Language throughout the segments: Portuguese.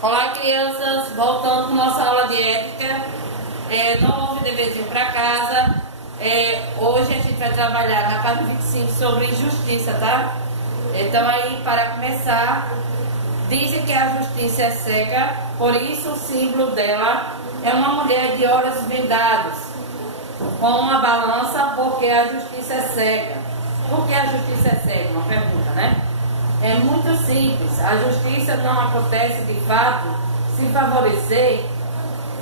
Olá, crianças, voltando com nossa aula de ética. Não houve deverzinho para casa. Hoje a gente vai trabalhar na página 25 sobre justiça, tá? Então aí, para começar, dizem que a justiça é cega, por isso o símbolo dela é uma mulher de olhos vendados, com uma balança, porque a justiça é cega. Por que a justiça é cega? Uma pergunta, né? É muito simples. A justiça não acontece de fato se favorecer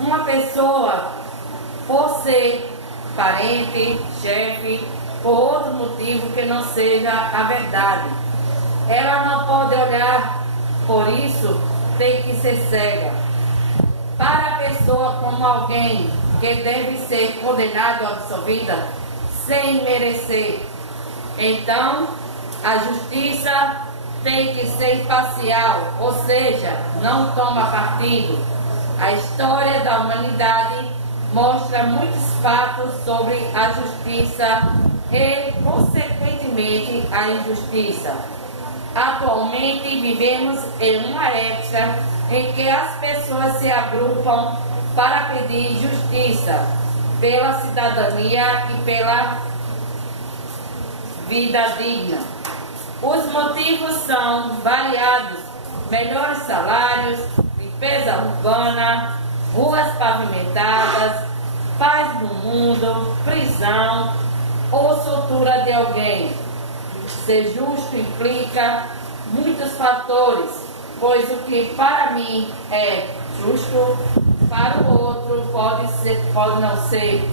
uma pessoa por ser parente, chefe, por outro motivo que não seja a verdade. Ela não pode olhar, por isso tem que ser cega. Para a pessoa como alguém que deve ser condenado ou absolvida sem merecer. Então, a justiça tem que ser imparcial, ou seja, não toma partido. A história da humanidade mostra muitos fatos sobre a justiça e, consequentemente, a injustiça. Atualmente vivemos em uma época em que as pessoas se agrupam para pedir justiça pela cidadania e pela vida digna. Os motivos são variados: melhores salários, limpeza urbana, ruas pavimentadas, paz no mundo, prisão ou soltura de alguém. Ser justo implica muitos fatores, pois o que para mim é justo, para o outro pode não ser.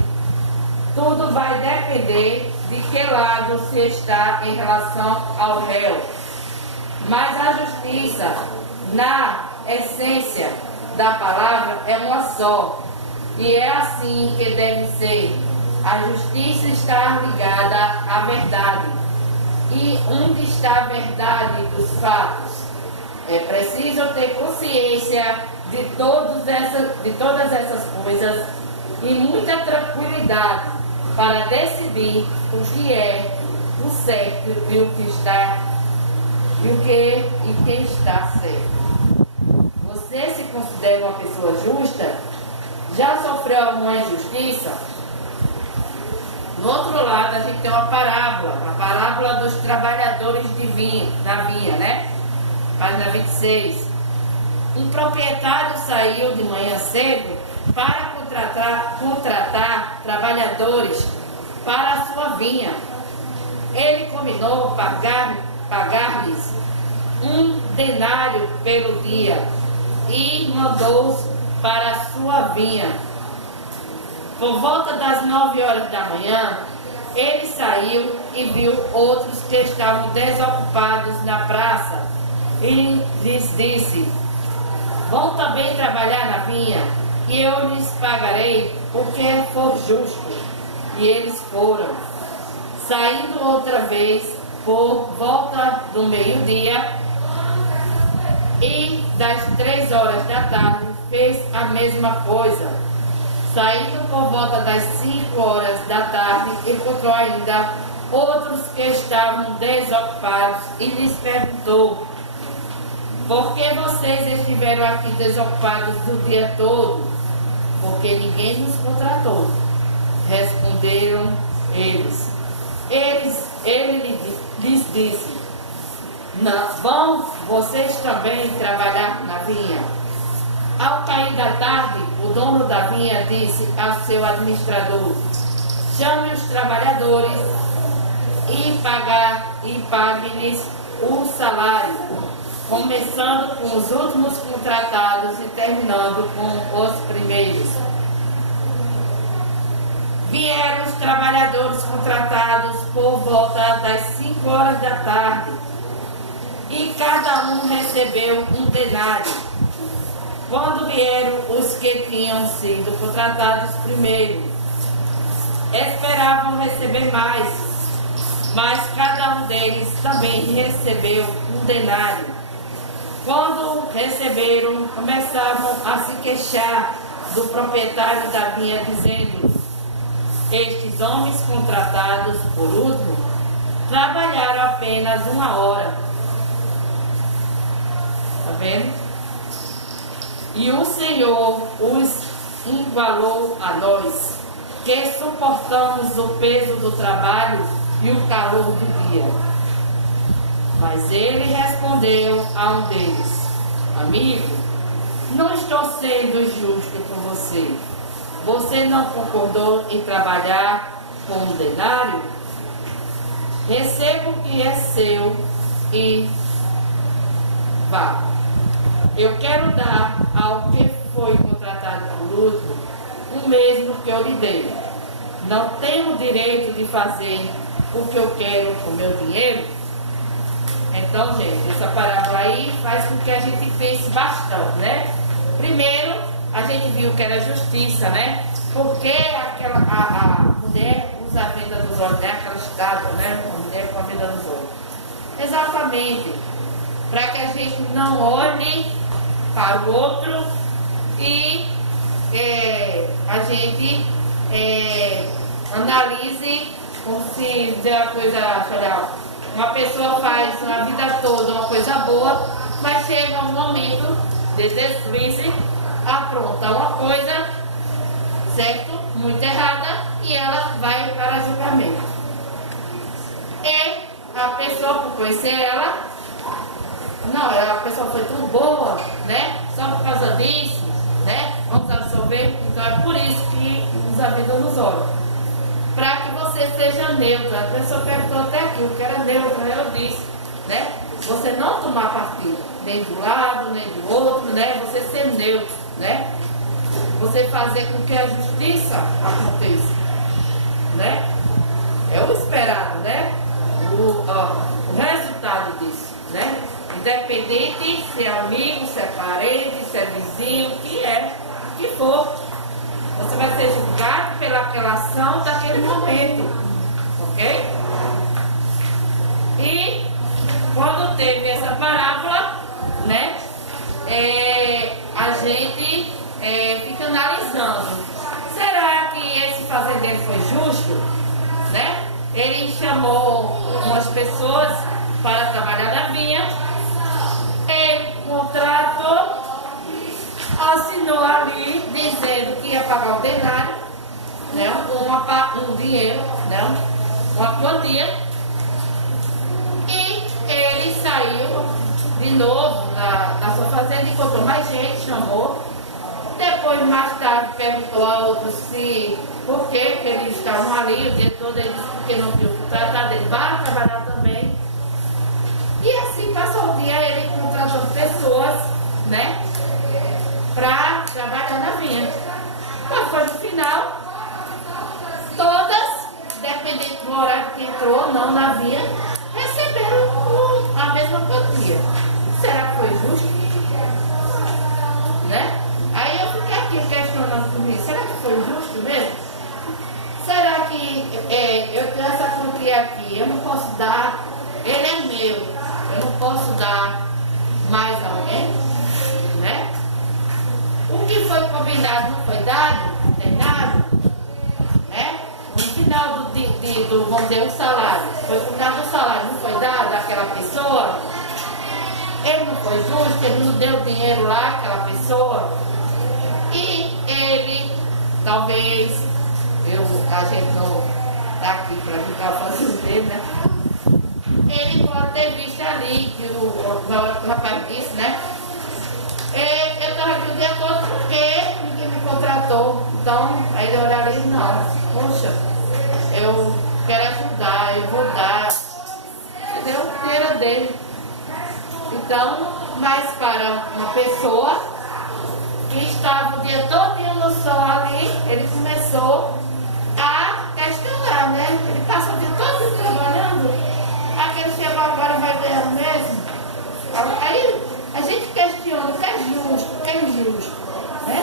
Tudo vai depender de que lado se está em relação ao réu. Mas a justiça, na essência da palavra, é uma só. E é assim que deve ser. A justiça está ligada à verdade. E onde está a verdade dos fatos? É preciso ter consciência de todas essas coisas e muita tranquilidade para decidir o que é o certo e o que está e quem está certo. Você se considera uma pessoa justa? Já sofreu alguma injustiça? Do outro lado, a gente tem uma parábola dos trabalhadores da vinha, né? Página 26. Um proprietário saiu de manhã cedo para contratar trabalhadores para a sua vinha. Ele combinou pagar-lhes 1 denário pelo dia e mandou-os para a sua vinha. Por volta das 9 horas da manhã, ele saiu e viu outros que estavam desocupados na praça e lhes disse: vão também trabalhar na vinha e eu lhes pagarei o que for justo. E eles foram. Saindo outra vez por volta do meio-dia e das 3 horas da tarde fez a mesma coisa. Saindo por volta das 5 horas da tarde, encontrou ainda outros que estavam desocupados e lhes perguntou: por que vocês estiveram aqui desocupados o dia todo? Porque ninguém nos contratou. Responderam eles. Ele lhes disse: não, vão vocês também trabalhar na vinha? Ao cair da tarde, o dono da vinha disse ao seu administrador: chame os trabalhadores e pague-lhes o salário, começando com os últimos contratados e terminando com os primeiros. Vieram os trabalhadores contratados por volta das 5 horas da tarde e cada um recebeu 1 denário. Quando vieram os que tinham sido contratados primeiro, esperavam receber mais, mas cada um deles também recebeu 1 denário. Quando receberam, começavam a se queixar do proprietário da vinha, dizendo: estes homens contratados por último trabalharam apenas 1 hora. Está vendo? E o Senhor os igualou a nós, que suportamos o peso do trabalho e o calor do dia. Mas ele respondeu a um deles: amigo, não estou sendo justo com você. Você não concordou em trabalhar com um denário? Receba o que é seu e vá. Eu quero dar ao que foi contratado por último o mesmo que eu lhe dei. Não tenho o direito de fazer o que eu quero com o meu dinheiro? Então, gente, essa parábola aí faz com que a gente pense bastante, né? Primeiro, a gente viu que era justiça, né? Porque a mulher usa a venda dos olhos, né? Aquela estátua, né? A mulher com a venda dos olhos. Exatamente. Para que a gente não olhe para o outro e a gente analise como se dizer uma coisa, uma pessoa faz a vida toda uma coisa boa, mas chega um momento de deslize, apronta uma coisa, certo? Muito errada, e ela vai para julgamento. E a pessoa, por conhecer ela, não, a pessoa foi tão boa, né? Só por causa disso, né? Vamos absorver. Então é por isso que usa a vida nos olhos. Para que você seja neutro. A pessoa perguntou até aqui o que era neutro, eu disse, né? Você não tomar partido, nem do lado, nem do outro, né? Você ser neutro, né? Você fazer com que a justiça aconteça, né? É o esperado, né? O resultado disso, né? Independente se é amigo, se é parente, se é vizinho, o que for. Você vai ser julgado pelaquela ação daquele momento, ok? E quando teve essa parábola, né? A gente fica analisando. Será que esse fazendeiro foi justo, né? Ele chamou umas pessoas para trabalhar na vinha. Ele contratou, assinou ali dizendo que ia pagar o denário, né, um dinheiro, né, uma quantia, e ele saiu de novo da sua fazenda, encontrou mais gente, chamou. Depois, mais tarde, perguntou a outros por que eles estavam ali o dia todo. Ele disse porque não tinham contratado, ele vai trabalhar também. E assim passou o dia, ele contratou pessoas, né, para trabalhar na vinha. Mas foi no final, todas, dependendo do horário que entrou ou não na vinha, receberam a mesma quantia. Será que foi justo? Né? Aí eu fiquei aqui questionando comigo, será que foi justo mesmo? Será que eu tenho essa quantia aqui, eu não posso dar, ele é meu, eu não posso dar mais a alguém, né? O que foi combinado não foi dado, não tem nada, né? No final do vamos dizer, o salário, foi combinado o salário, não foi dado àquela pessoa, ele não foi justo, ele não deu dinheiro lá àquela pessoa, e ele, talvez, a gente não está aqui para ficar fazendo, né? Ele pode ter visto ali, que o rapaz disse, né? Eu estava aqui o dia todo porque ninguém me contratou. Então, aí ele olhou ali, não, poxa, eu quero ajudar, eu vou dar. Entendeu? O dinheiro dele. Então, mas para uma pessoa que estava o dia todo no sol ali, ele começou a questionar, né? Ele passou o dia todo trabalhando. Aquele chegou agora vai ganhar mesmo. Aí a gente questiona o que é justo, o que é injusto, né?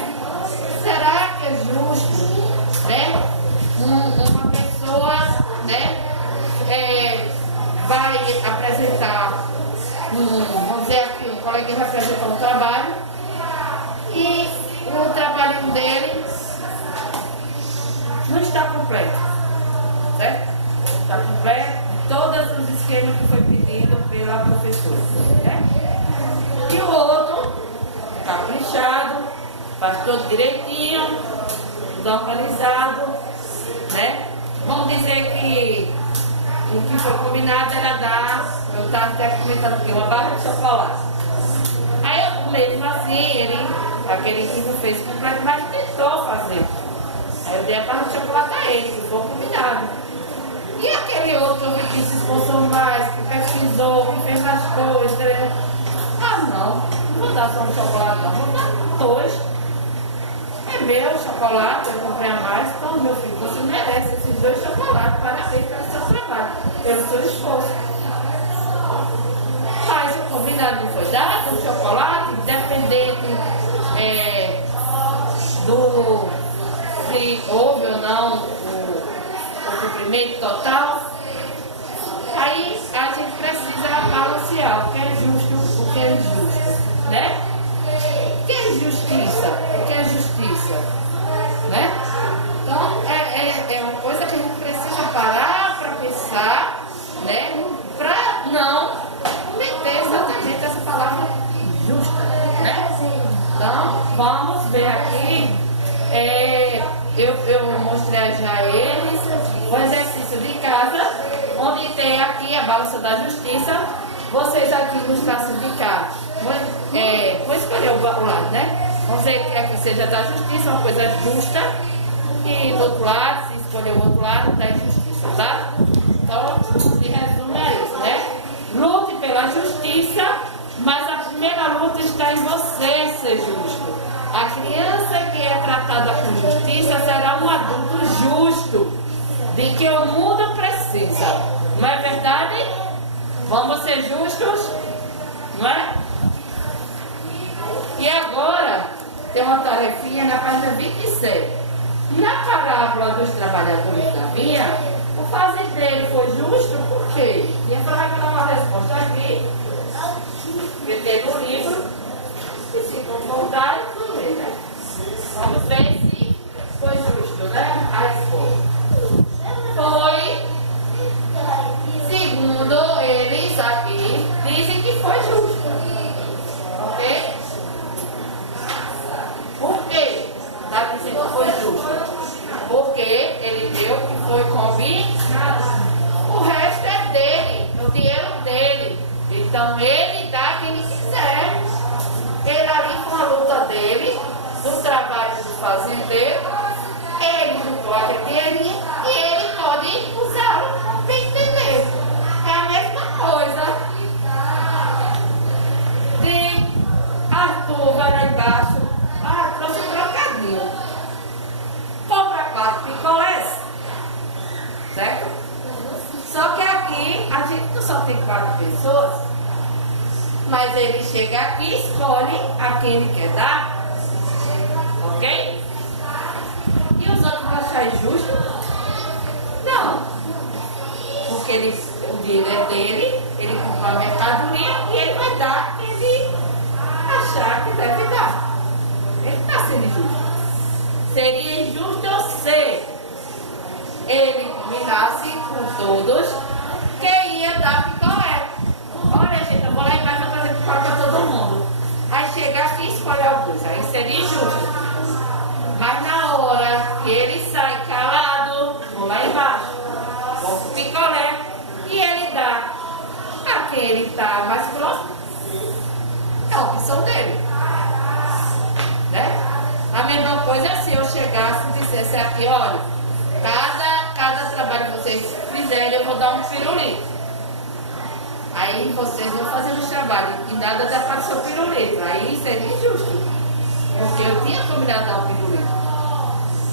Será que é justo, né? Uma pessoa, né? Vai apresentar, vamos dizer aqui, um coleguinha vai apresentar um trabalho e o trabalho dele não está completo, certo? Não está completo. Todos os esquemas que foi pedido pela professora, né? E o outro, caprichado, faz tudo direitinho, tudo organizado, né? Vamos dizer que o que foi combinado era dar, eu estava até comentando aqui, uma barra de chocolate. Aí eu mesmo assim, aquele que me fez completo, mas tentou fazer. Aí eu dei a barra de chocolate a ele, que foi combinado. E aquele outro que se esforçou mais, que pesquisou, que fez mais coisas. Não vou dar só um chocolate, não, vou dar dois. É meu chocolate, eu comprei a mais, então meu filho, você merece esses 2 chocolates, parabéns pelo seu trabalho, pelo seu esforço. Mas o combinado não foi dado, o chocolate, independente se houve ou não o cumprimento total. Aí a gente precisa balancear o que é justo, o que é injusto, né? O que é justiça? O que é justiça? Né? Então, é uma coisa que a gente precisa parar para pensar, né? Para não meter exatamente essa palavra justa, né? Então, vamos ver aqui. Eu mostrei já a eles o exercício de casa, onde tem aqui a balança da justiça. Vocês aqui nos classificar. Vou escolher o lado, né? Vamos dizer que aqui seja da justiça, uma coisa justa. E do outro lado, se escolher o outro lado, da injustiça, tá? Então, se resume a isso, né? Lute pela justiça, mas a primeira luta está em você ser justo. A criança que é tratada com justiça será um adulto justo, de que o mundo precisa. Não é verdade? Vamos ser justos? Não é? E agora, tem uma tarefinha na página 27. Na parábola dos trabalhadores da vinha, o fazendeiro foi justo por quê? Ia falar que dá uma resposta aqui, que tem no livro, e se concordar, tudo bem, né? Vamos ver se foi justo, né? A resposta. Foi, segundo eles aqui, dizem que foi justo. Ok? Por quê? Está dizendo que foi justo? Porque ele deu o que foi combinado. O resto é dele, é o dinheiro dele. Então ele dá quem ele quiser. Ele ali com a luta dele, do trabalho do fazendeiro, ele juntou aquele dinheirinho e ele pode usar para entender. É a mesma coisa. De Arthur vai lá embaixo. Trouxe um trocadinho. Compra 4 picolés. Certo? Só que aqui a gente não só tem 4 pessoas, mas ele chega aqui e escolhe a quem ele quer dar. Ok? E os outros vão achar injusto? Não. Porque o dinheiro é dele, ele comprou a mercadoria e ele vai dar quem ele achar que deve dar. Ele está sendo injusto. Seria injusto se ele combinasse com todos que ia dar picolé. Olha, gente, eu vou lá embaixo para trazer picolé para todo mundo. Aí chega aqui e escolhe alguns. Aí seria injusto. Mas na hora que ele sai calado, vou lá embaixo, vou pro picolé e ele dá a quem ele está mais próximo. É a opção dele. Né? A mesma coisa é se eu chegasse e dissesse aqui, olha, cada trabalho que vocês fizerem, eu vou dar um pirulito. Aí vocês vão fazer os trabalhos e nada dá para o seu pirulito. Aí seria injusto. Porque eu tinha combinado dar um pirulito.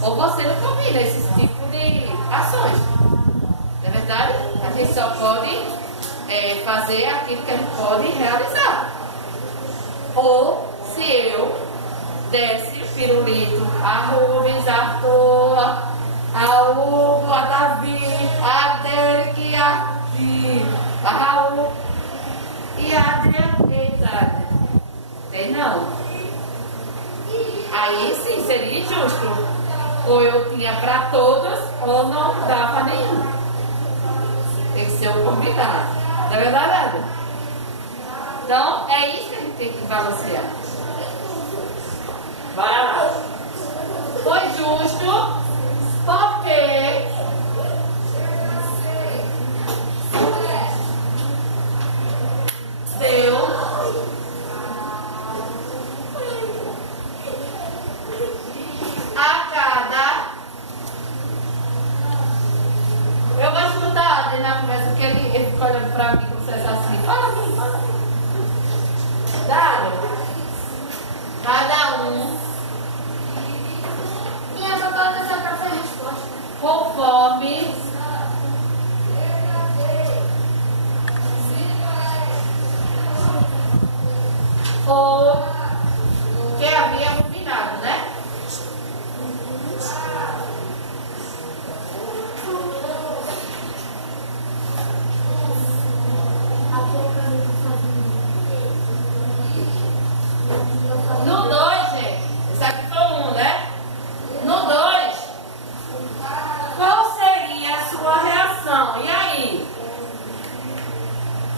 Ou você não combina esse tipo de ações. Não é verdade? A gente só pode fazer aquilo que a gente pode realizar. Ou se eu desse pirulito a Rubens, a Arthur, a Hugo, a Davi, a Derek, a Raul e a Adriana. Tem não. Aí sim seria injusto. Ou eu tinha para todos, ou não dava nenhum. Tem que ser o combinado. Não é verdade? Então, é isso que a gente tem que balancear. Bora lá. pra mim, como vocês assim. Fala aqui, fala aqui. Dário, cada um, Minha avó coloca sua própria resposta. conforme o que havia combinado, né? No 2, gente, esse aqui foi um, né? No 2, qual seria a sua reação? E aí?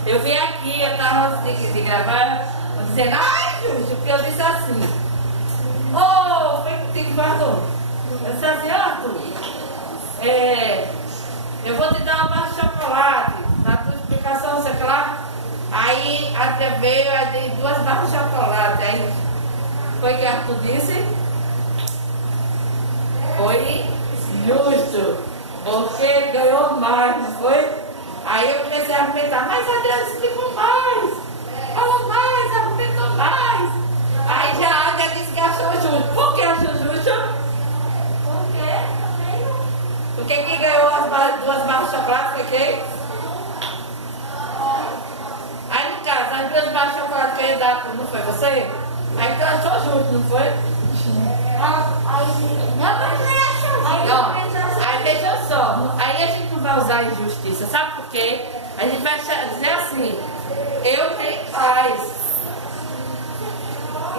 Eu vim aqui, eu tava de gravar, dizendo, ai, Justo, porque eu disse assim. Ô, foi contigo que guardou. Eu disse assim, Arthur, eu vou te dar uma barra de chocolate, na tua explicação, sei lá. Aí até veio, aí dei 2 barras de chocolate. Aí foi que Arthur disse? Foi justo, porque ganhou mais, não foi? Aí eu comecei a argumentar, mas Adriano explicou mais, falou mais, argumentou mais. Aí já a Águia disse que achou justo. Por que achou justo? Porque quem ganhou as 2 barras de chocolate foi quem? Aí no caso, as 2 barras de chocolate que eu ia dar, não foi você? Aí tu achou justo, não foi? Aí deixa só, aí a gente não vai usar injustiça, sabe por quê? A gente vai dizer assim, eu tenho paz.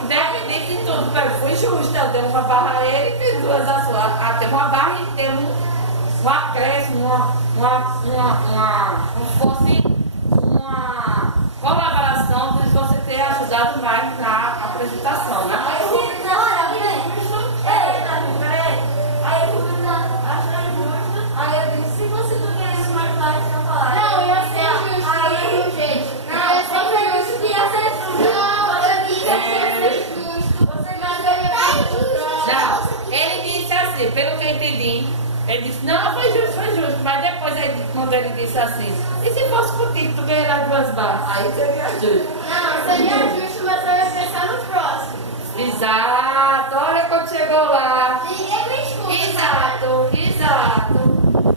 Independente de tudo, eu fui justa, eu dei uma barra a ele e fiz 2 a sua. Tem uma barra e tem um acréscimo, como se fosse uma colaboração de você ter ajudado mais na apresentação, né? Ele disse assim, pelo que eu entendi, ele disse, não, foi justo, mas depois quando ele disse assim, e se fosse contigo, tu ganharia as 2 barras? Aí seria justo. Não, seria justo, mas eu ia pensar no próximo. Exato, olha quando chegou lá. Ninguém me escuta. Exato.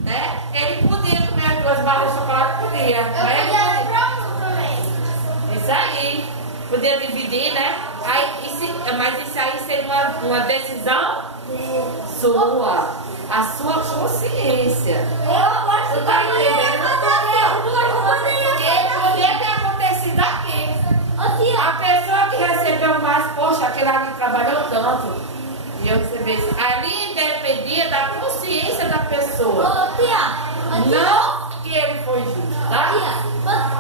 Né? Ele podia comer as 2 barras de chocolate, podia. Eu podia ir pra um também. Isso aí. Podia dividir, né? Mas isso aí seria uma decisão sua. A sua consciência. Eu gosto de Porque podia ter acontecido aqui. A pessoa que recebeu mais, poxa, aquele ali trabalhou tanto. E eu recebi isso. Ali dependia da consciência da pessoa. Não que ele foi justo, tá?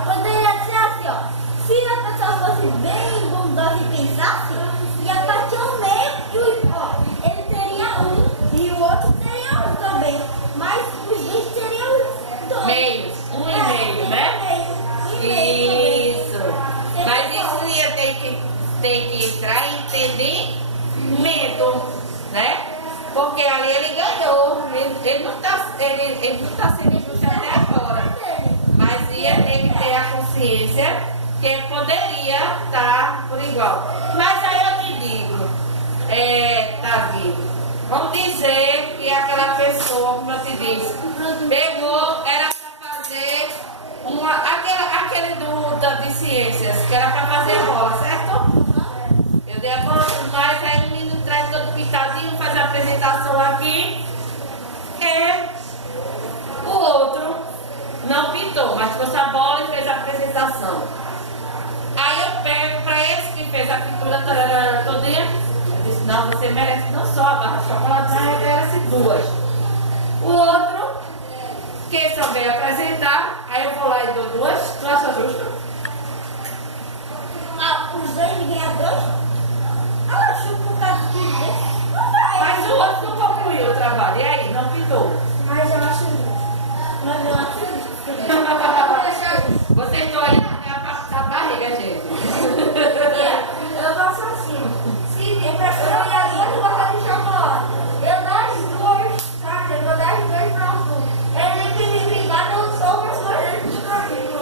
Poderia ser assim, ó. Se a pessoa fosse bem bondosa e pensasse, ia partir ao meio, ele teria 1 e o outro teria 1 também. Mas os 2 teriam 2. Meios, 1,5, né? Isso. Mas isso ia ter que entrar em entendimento, né? Porque ali ele ganhou. Ele não está sendo injusto até agora. Mas ia ter que ter a consciência que poderia estar por igual. Mas aí eu te digo, Davi, vamos dizer que aquela pessoa, como eu te disse, pegou, era para fazer aquele de ciências, que era para fazer a bola, certo? Eu dei a bola, mas aí o menino traz todo pintadinho, faz a apresentação aqui, e o outro não pintou, mas trouxe a bola e fez a apresentação. Aí eu pego para esse que fez a pintura todinha, eu disse, não, você merece não só a barra de chocolate, mas merece 2. O outro, que só veio apresentar, aí eu vou lá e dou 2, tu acha justo? Os 2 ganham 2? Eu acho que por causa disso. Mas o outro não concluiu o trabalho, e aí, não pintou. Mas eu acho justo. Mas eu acho justo. Vocês estão olhando a parte da barriga, gente. Eu faço assim. Se eu prefiro ir ali, eu vou botar de chocolate. Eu dou as 2, sabe? Eu vou dar as 2 para o fundo. Eu nem que me ligar, eu sou para as coisas de comigo.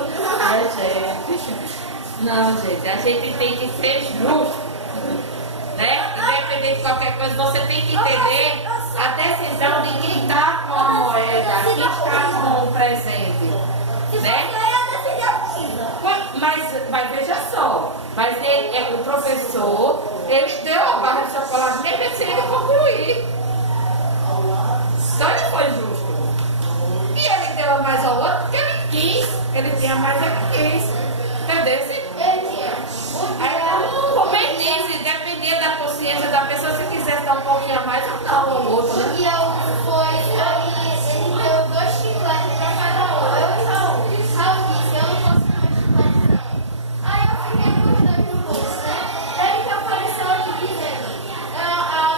presente, qualquer coisa, você tem que entender a decisão de quem está com a moeda, quem está com o presente. Né? Mas veja só, o professor, ele deu a barra de chocolate nem se ele concluir. Então ele foi justo. E ele deu mais ao outro porque ele quis. Ele tinha mais, ele quis. Entendeu? Aí, como ele disse, dependia da consciência da pessoa, se quiser dar um pouquinho a mais, ou não, ou outro. Né? E ele deu 2 chicletes para cada um. Eu e Raul disse, eu não posso mais chiclete não. Aí eu fiquei com os 2 no bolso, né? Ele que apareceu aqui dizendo,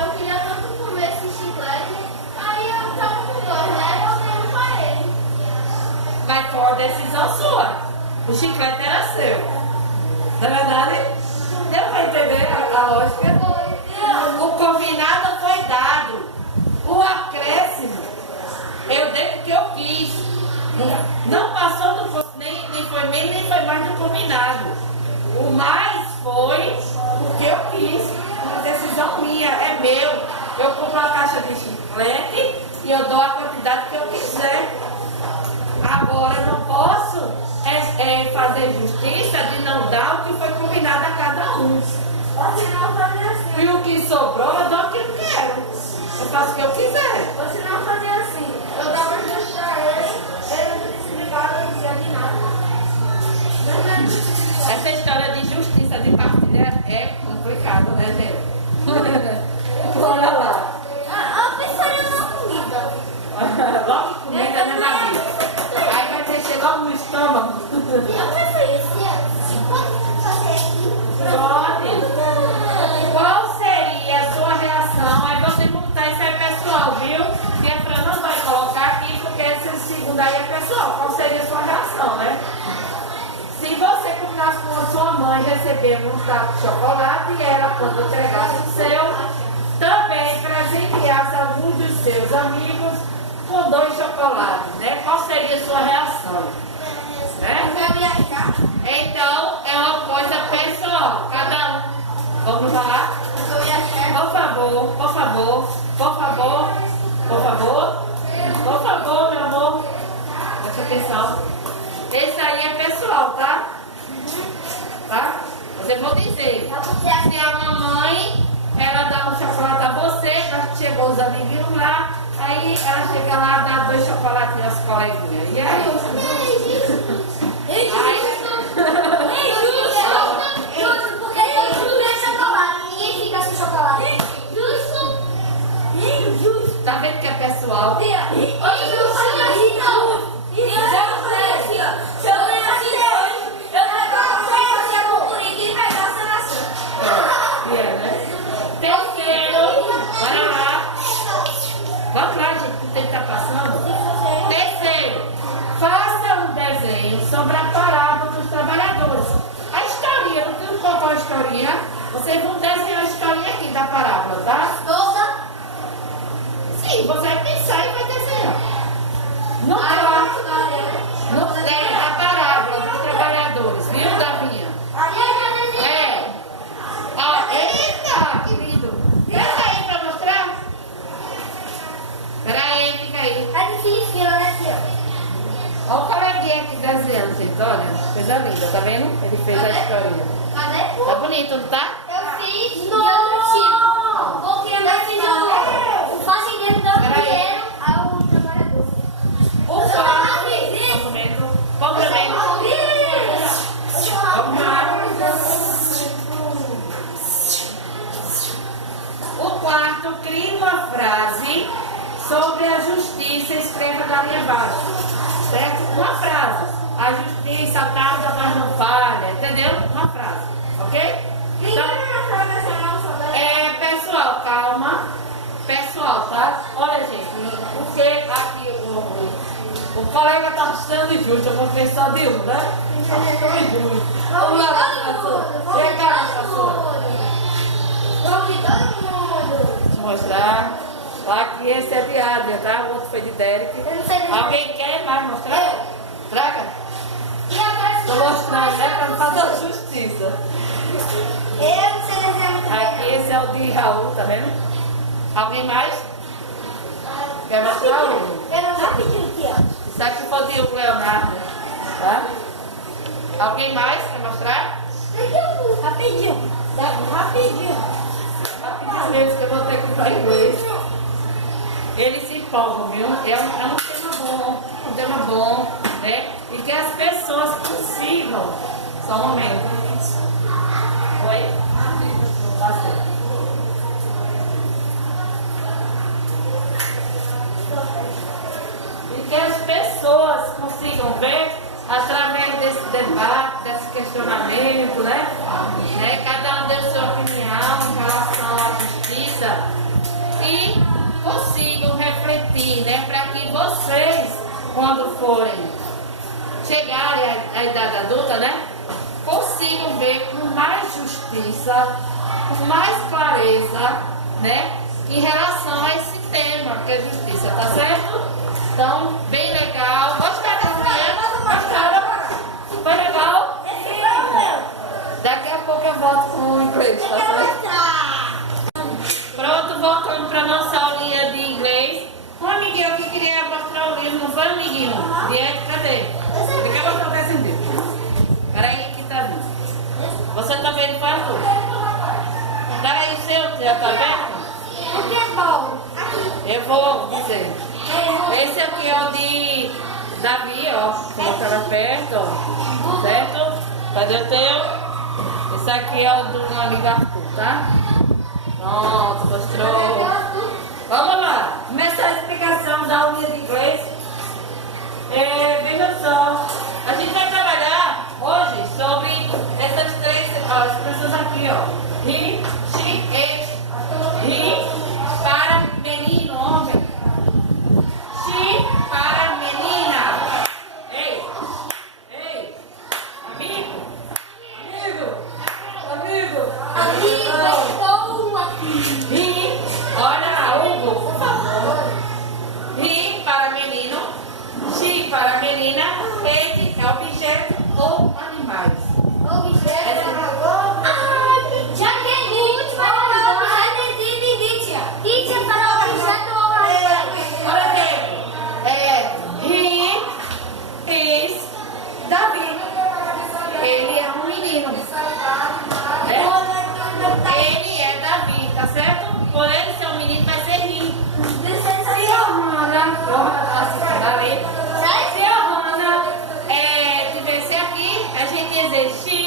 eu queria tanto comer esse chiclete, aí eu tava com 2, né? Eu dei para ele. Mas foi uma decisão sua. O chiclete era seu. Na verdade, deu para entender a lógica? O combinado foi dado. O acréscimo, eu dei porque eu quis. Não passou nem foi menos, nem foi mais do combinado. O mais foi porque eu quis. Uma decisão minha, é meu. Eu compro uma caixa de chiclete e eu dou a quantidade que eu quiser. Agora, não posso fazer justiça de não dar o que foi combinado a cada um. Você não fazia assim. E o que sobrou, eu dou o que eu quero. Eu faço o que eu quiser. Você não fazia assim. Eu dava justiça a ele não desligava, não dizia de nada. Essa história de justiça, de partilha, é complicado, né, gente? Bora lá. A pessoa não comida. Logo comida, né, Maria? Aí vai ter chegar no estômago. Eu pensei assim, pode fazer aqui? Pode. Qual seria a sua reação? Aí você montar isso aí, pessoal, viu? E a Fran não vai colocar aqui, porque esse segundo aí é pessoal. Qual seria a sua reação, né? Se você combinasse com a sua mãe receber um saco de chocolate e ela, quando entregasse o seu, também presenteasse alguns dos seus amigos com 2 chocolates, né? Qual seria a sua reação? Né? Eu ia achar. Então, é uma coisa pessoal, cada um. Vamos lá? Eu ia achar. Por favor, por favor, por favor, por favor, por favor, meu amor. Presta atenção. Esse aí é pessoal, tá? Tá? Você vou dizer. Se a mamãe, ela dá um chocolate a você, chegou os amiguinhos lá, aí ela chega lá e dá 2 chocolatinhos às coleguinhas. E aí? Justo, porque eu queria chocolate. Ninguém fica sem chocolate. Justo. Tá vendo que é pessoal? Terceiro, bora lá. Vamos lá, gente, o tempo tá passando. Terceiro, faça um desenho sobre a parábola dos trabalhadores. A historinha, não tem qual a historinha? Vocês vão desenhar a historinha aqui da parábola, tá? Toda. Sim, você vai pensar e vai desenhar. No Ah, quarto, a parábola dos trabalhadores, viu, Davinha? É. Ó, eita, que lindo. Pega aí pra mostrar. Pera aí, fica aí. É difícil, né, tia? Olha o coleguinha aqui desenhando, gente, olha. Coisa linda, tá vendo? Ele fez a historinha. Cadê? Tá bonito, não tá? Eu fiz de outro tipo. Porque eu fiz o fazendeiro deu dinheiro ao trabalhador. O complemento. Vamos lá. O quarto, cria uma frase sobre a justiça e escreva da linha abaixo. Certo? Uma frase. A justiça tarda, mas não falha. Entendeu? Uma frase. Ok? Então, pessoal, calma. Pessoal, tá? Olha, gente, porque aqui o colega tá precisando de justo. Eu vou ter só de um, né? Estou injusto. Vamos lá, professor. Vem cá, professor. Deixa eu mostrar. Aqui esse é de Adria, tá? O outro foi de Derek. Alguém quer mais mostrar? Traga. Estou mostrando, né? Para não fazer justiça. Eu sei desenhar. Aqui esse é o de Raul, tá vendo? Alguém mais? Quer mostrar o? Quero rapidinho aqui, ó. Isso aqui foi o de Leonardo, tá? Alguém mais quer mostrar? Rapidinho. Rapidinho. Rapidinho mesmo, que eu vou ter que falar inglês. Eles se empolgam, viu? É um tema bom, né? E que as pessoas consigam. Só um momento. Oi? Tá certo. E que as pessoas consigam ver através desse debate, desse questionamento, né? Cada um deu sua opinião em relação à justiça e consigam refletir, né? Para que vocês, quando forem chegarem à idade adulta, né? Consigam ver com mais justiça, com mais clareza, né? Em relação a esse tema que é justiça, tá certo? Então, bem legal. Gostaram da manhã? Gostaram? Foi legal? Esse foi o meu. Daqui a pouco eu volto com o inglês, tá certo? Pronto, voltando para nossa aulinha de inglês. O amiguinho que queria mostrar o livro, não foi, amiguinho? Diante, cadê? Ele quer mostrar o desenho. Peraí, que tá vindo. Você tá vendo, Arthur? Peraí, o seu já tá vendo? Aqui é bom. Eu vou dizer. Esse aqui é o de Davi, ó. Vou mostrar lá perto, ó. Certo? Cadê o teu? Esse aqui é o do meu amigo Arthur, tá? Pronto, mostrou. Vamos lá. Começar a explicação da aulinha de inglês. Veja só. A gente vai trabalhar hoje sobre essas três expressões aqui, ó. He, she, it. He para menino, homem. She para menina. Ei, amigo, Estou aqui. He, olha lá, Hugo, por favor. He para menino, she para menina, it é objeto ou animais. Objeto. Já que é última, Teacher para objeto ou animais. Por exemplo, he is Davi. Ele é um menino. Ele é Davi, tá certo? Por ele ser um menino, vai ser he. Se Johanna, tivesse aqui, a gente ia dizer she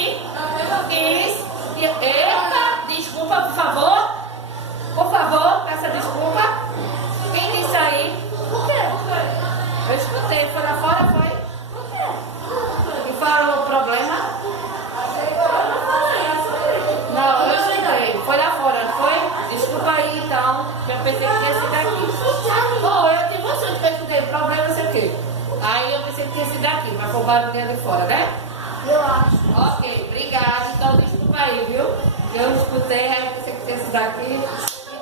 is. Eita, desculpa, por favor. Por favor, peça desculpa. Quem disse aí? Por quê? Eu escutei, foi lá fora, foi? Por quê? E falou o problema? Não, eu escutei. Foi lá fora, não foi? Desculpa aí, então. Eu pensei que tinha sido aqui. Bom, eu tenho você que eu escutei. Problema, não sei o quê. Aí eu pensei que tinha sido aqui, mas foi o barulho ali fora, né? Eu acho. Ok, obrigada. Então, desculpa aí, viu? Eu escutei, aí eu pensei que tinha sido aqui.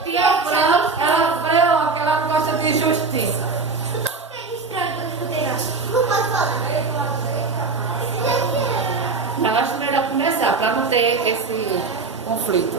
E tia Fran, ela falou que ela não gosta de justiça. Não fiquei estranho quando eu escutei isso. Não pode falar. Mas eu acho melhor começar, para não ter esse conflito.